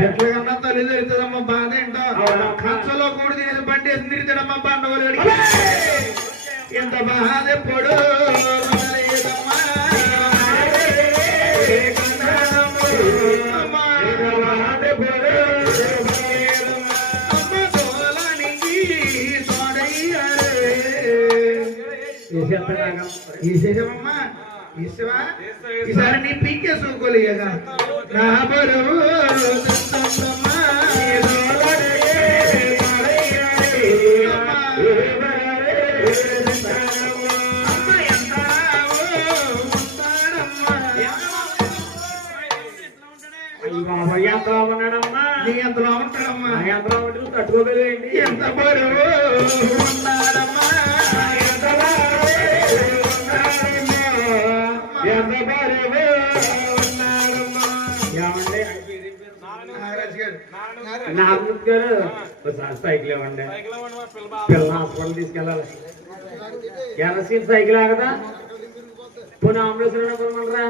ఎట్లాగన్నా తల్లి జరుగుతుందమ్మా బాధ ఏంటో కంచలో కూడి తినేసి బండి వేసి తిరుగుతాడమ్మా బండవలు ఎంత బాధ ఎప్పుడు ఈసేమమ్మా ఈసవా ఈసారి నీ పీకే చూసుకోలేగా నా బరువు ఎంతలో ఉన్నాడమ్మా నీ ఎంతలో ఉంటాడమ్మా ఎంతలో ఉంటుంది తట్టుకోగలేండి ఎంత బరువు ఉన్నాడమ్మా నాగమూర్తి గారు సైకిల్ ఇవ్వండి పిల్లలు హాస్పిటల్ తీసుకెళ్ళాలి ఎర్రసీట్ సైకిల్ ఆగదా పోనీ అంబులెన్స్ రా